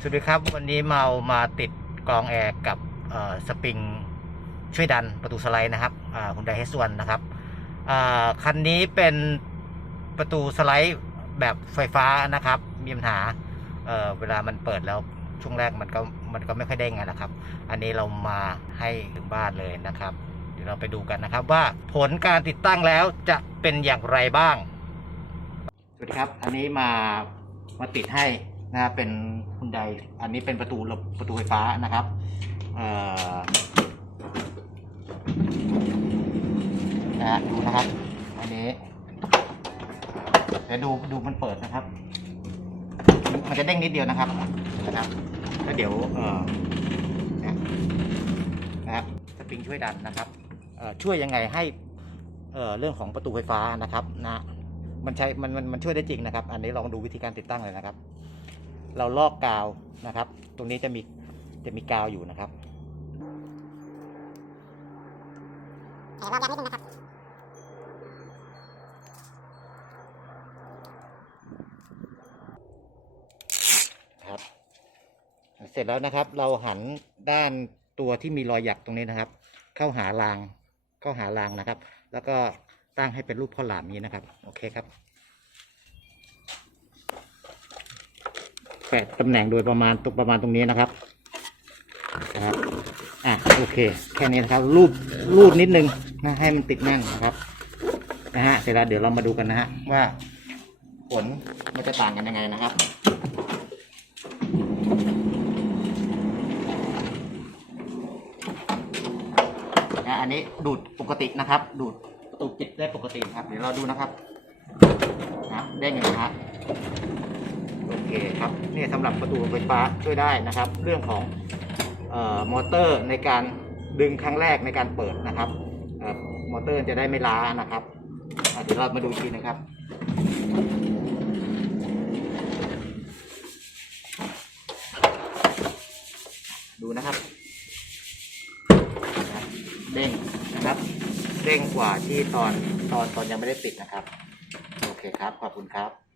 สวัสดีครับ วันนี้เมามาติดกรองแอร์กับสปริงช่วยดันประตูสไลด์นะครับคุณไดเฮสวนนะครับคันนี้เป็นประตูสไลด์แบบไฟฟ้านะครับ มีปัญหาเเวลามันเปิดแล้วช่วงแรกมันก็มันก็ไม่ค่อยได้ไงนะครับ อันนี้เรามาให้ถึงบ้านเลยนะครับ เดี๋ยวเราไปดูกันนะครับว่าผลการติดตั้งแล้วจะเป็นอย่างไรบ้าง สวัสดีครับ อันนี้มามาติดให้ นะครับเป็นคุณใดอันนี้เป็นประตูระประตูไฟฟ้านะครับเออนะดูนะครับ อันนี้เดี๋ยวดูดูมันเปิดนะครับ มันจะเด้งนิดเดียวนะครับนะครับแล้วเดี๋ยวเออนะนะครับสปริงช่วยดันนะครับเออช่วยยังไงให้เออเรื่องของประตูไฟฟ้านะครับนะมันใช้มันมันมันช่วยได้จริงนะครับ อันนี้ลองดูวิธีการติดตั้งเลยนะครับ เราลอกกาวนะครับ ตรงนี้จะมีจะมีกาวอยู่นะครับเดี๋ยวรอบยับนิดนึงนะครับครับเสร็จแล้วนะครับ เราหันด้านตัวที่มีรอยหยักตรงนี้นะครับ เข้าหารางเข้าหารางนะครับ แล้วก็ตั้งให้เป็นรูปข้าวหลามนี้นะครับ โอเคครับ แปะตำแหน่งโดยประมาณตรงประมาณตรงนี้นะครับนะครับอะโอเค แค่นี้นะครับรูปรูดนิดนึงนะให้มันติดแน่นนะครับนะฮะเสร็จแล้วเดี๋ยวเรามาดูกันนะฮะว่าผลมันจะต่างกันยังไงนะครับนะอันนี้ดูดปกตินะครับ ดูดประตูปิดได้ปกติครับ เดี๋ยวเราดูนะครับนะได้ไงนะฮะ เคครับนี่สำหรับประตูไฟฟ้าช่วยได้นะครับ เรื่องของออมอเตอร์ในการดึงครั้งแรกในการเปิดนะครับออมอเตอร์จะได้ไม่ล้านะครับเดี๋ยวเรามาดูทีนะครับดูนะครับนะครับเด้งนะครับเด้งกว่าที่ตอนตอนตอนยังไม่ได้ปิดนะครับ โอเคครับ ขอบคุณครับ